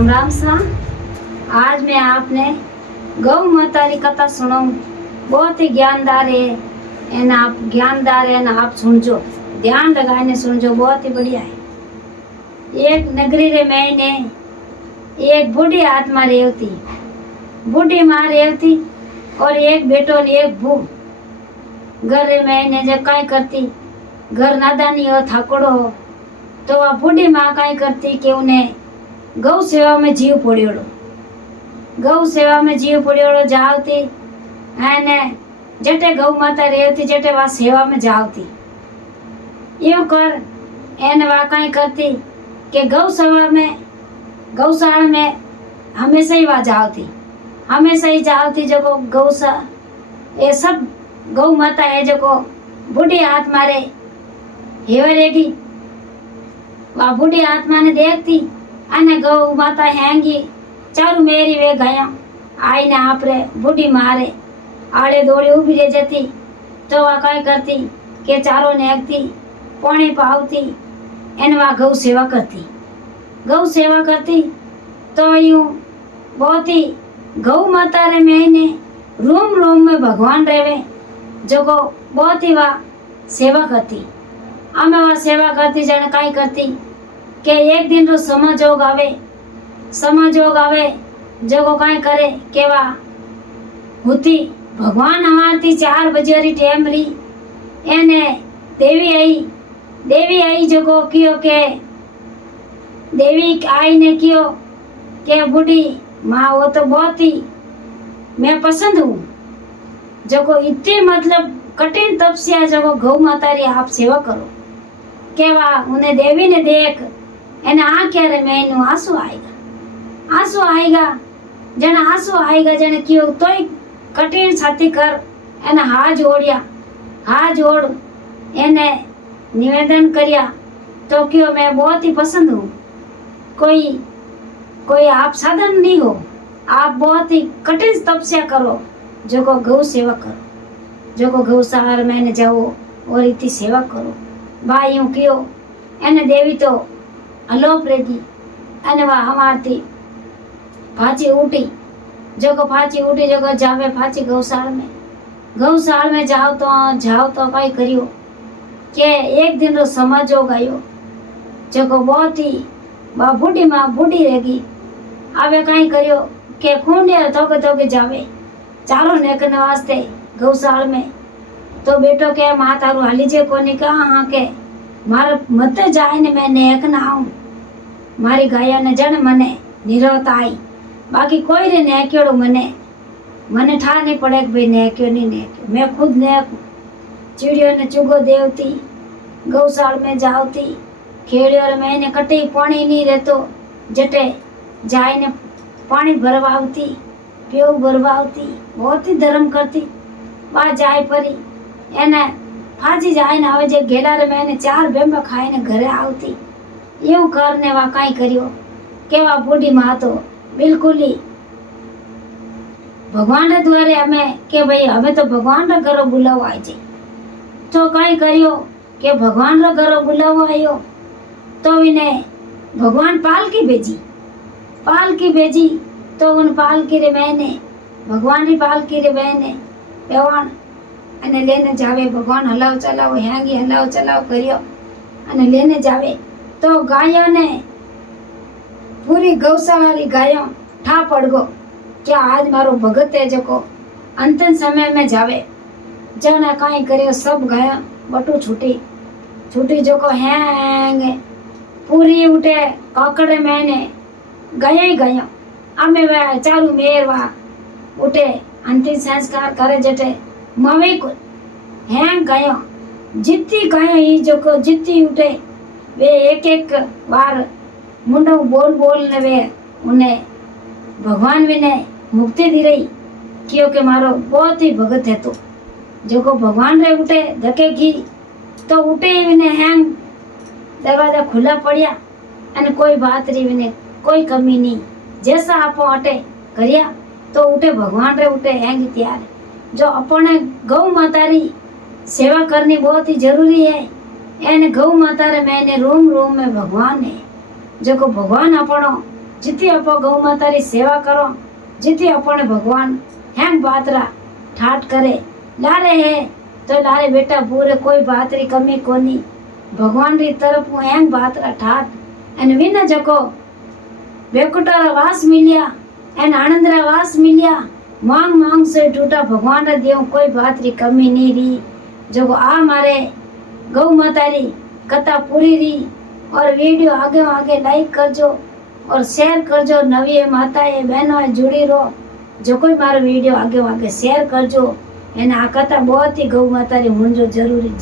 राम सा। आज मैं आपने गौ माता की कथा सुनाऊं। बहुत ही ज्ञानदार है एन आप ज्ञानदार है ना, आप सुनजो, ध्यान लगाने सुनजो, बहुत ही बढ़िया है। एक नगरी रे मैंने एक बूढ़ी आत्मा रेवती, बूढ़ी माँ रेवती और एक बेटो और एक भू। घर रे मैंने जब कई करती, घर नादानी हो थाकड़ो हो तो वह बूढ़ी माँ कई करती कि उन्हें गौ सेवा में जीव पड़ियोड़ो, गौ सेवा में जीव पड़ियोड़ो जावती एने जटे गौ माता रेवती जटे वा सेवा में जावती। यूं कर एने वा कई करती कि गौ सेवा में गौशाला में हमेशा ही वा जावती, हमेशा ही जावती। जो गौसा ये सब गौ माता है जो बूढ़ी आत्मा रे हेवरेगी, वा बूढ़ी आत्मा ने देखती अने गौ माता हैंगी चारू मेरी वे गया आई ने आपरे बूढ़ी मारे आड़े दौड़ी उभी रह जाती। तो वह कई करती के चारों नेकती पानी पावती एन वह गौ सेवा करती, गौ सेवा करती। तो यूं बहुत ही गौ माता रे मैंने रोम रोम में भगवान रेवे जो को बहुत ही वह सेवा करती। आमे वह सेवा करती जन कई करती के एक दिन रो समाजोग आवे, समाजोग आवे जो को कई करे के वा होती भगवान हमारी 4 बजे री टाइम री एने देवी आई जो को कियो के देवी आई ने कियो के बूढ़ी माँ वो तो बहुत ही मैं पसंद हूँ जो को इतनी मतलब कठिन तपस्या जो को गौ माता री आप सेवा करो के वा उन्हें देवी ने देख एने आ क्या रे मैनू आंसू आएगा, आंसू आएगा जन आंसू आएगा जन क्यों तो कठिन छाती कर एने हाथ जोड़िया, हाथ जोड़ एने निवेदन करिया तो क्यों मैं बहुत ही पसंद हूँ। कोई आप साधन नहीं हो, आप बहुत ही कठिन तपस्या करो जो को गौ सेवा करो, जो को गौशाला मैंने जाओ और इतनी सेवा करो। भाई यूं क्यों एने देवी तो अलोप रेगी अने वह हमारती फाची उठी जो को फाची उठी जो को जावे फाची गौशाला में जाओ तो कई करियो के एक दिन रो समझो गयो जो को बहुत ही बा बूढ़ी माँ बूढ़ी रहेगी आवे कई करियो के खूंडिया धोके जावे चारों नेकने वास्ते गौशाला में। तो बेटो के माँ तारू हाली जे कोनी का हाँ के मार मत जाए ने मैं नेक ना आऊं, मारी गाया ने जन मने निरवत आई बाकी कोई रे नेक्योड़ो मने ठा नहीं पड़े कि भाई नेक्यो नहीं नेक्यो, मैं खुद नेक चिड़ियों ने चुगो देवती गौशाला में जावती खेड़ियों रे मैंने कटे पानी नहीं रहतो जटे जाए ने पानी भरवावती प्यो भरवावती बहुत ही धर्म करती। वह जाए परी एने फाजी जाए ने आवे जे गेला रे मैंने 4 बेंबा खाए ने घरे आवती। यूं करने वा कई करियो के वा बूढ़ी माँ तो बिल्कुल ही भगवान रे द्वारे हमें के भाई हमें तो भगवान रे घरों बुलाव आई जाए। तो कई करियो के भगवान रे घरों बुलाव आयो तो इन्हें भगवान पालकी भेजी तो उन पालकी रे मैंने भगवान री पालकी रे मैंने एवण अने लेने जावे भगवान हलाव चलाव हैंगी हलाव चलाव करियो अने लेने जावे। तो गायों ने पूरी गौशाला री गायों ठा पड़ गो क्या आज मारो भगत है जो को अंतिम समय में जावे जने कई करियो सब गायों बटू छूटी जो को हैंगे पूरी उठे काकड़े मैंने गया आमे वे चारू मेरवा उठे अंतिम संस्कार करे जटे मवे को हैंग गयो जितनी गयो ही जो को जितनी उठे वे एक बार मुंडो बोल ने वे उन्हें भगवान भी ने मुक्ति दी रही क्योंकि मारो बहुत ही भगत है। तो जो को भगवान रे उठे धकेगी तो उठे ही ने हैंग दरवाजा खुला पड़िया अने कोई बात रही ने कोई कमी नहीं जैसा आप अटे करिया तो उठे भगवान रे उठे हैंगी त्यार। जो अपने गौ माता री सेवा करनी बहुत ही जरूरी है। एने गौ माता रे मैंने रोम रोम में भगवान है जो को भगवान अपनो जितनी आप गौ माता री सेवा करो जितनी अपने भगवान हैंग बातरा ठाट करे लारे है तो लारे बेटा पूरे कोई बात री कमी कोनी भगवान री तरफ हैंग बातरा ठाट एन विना जको बेकुटारा वास मिलिया एन आनंदरा वास मिलिया मांग मांग से टूटा भगवान रा देव कोई बात री कमी नहीं री जो आ मारे गौ माता री कथा पूरी री और वीडियो आगे आगे लाइक करजो और शेयर करजो नवी माता बहनों जुड़ी रहो जो कोई मारो वीडियो आगे आगे शेयर करजो एना आ कथा बहुत ही गौ माता री होनी जरूरी।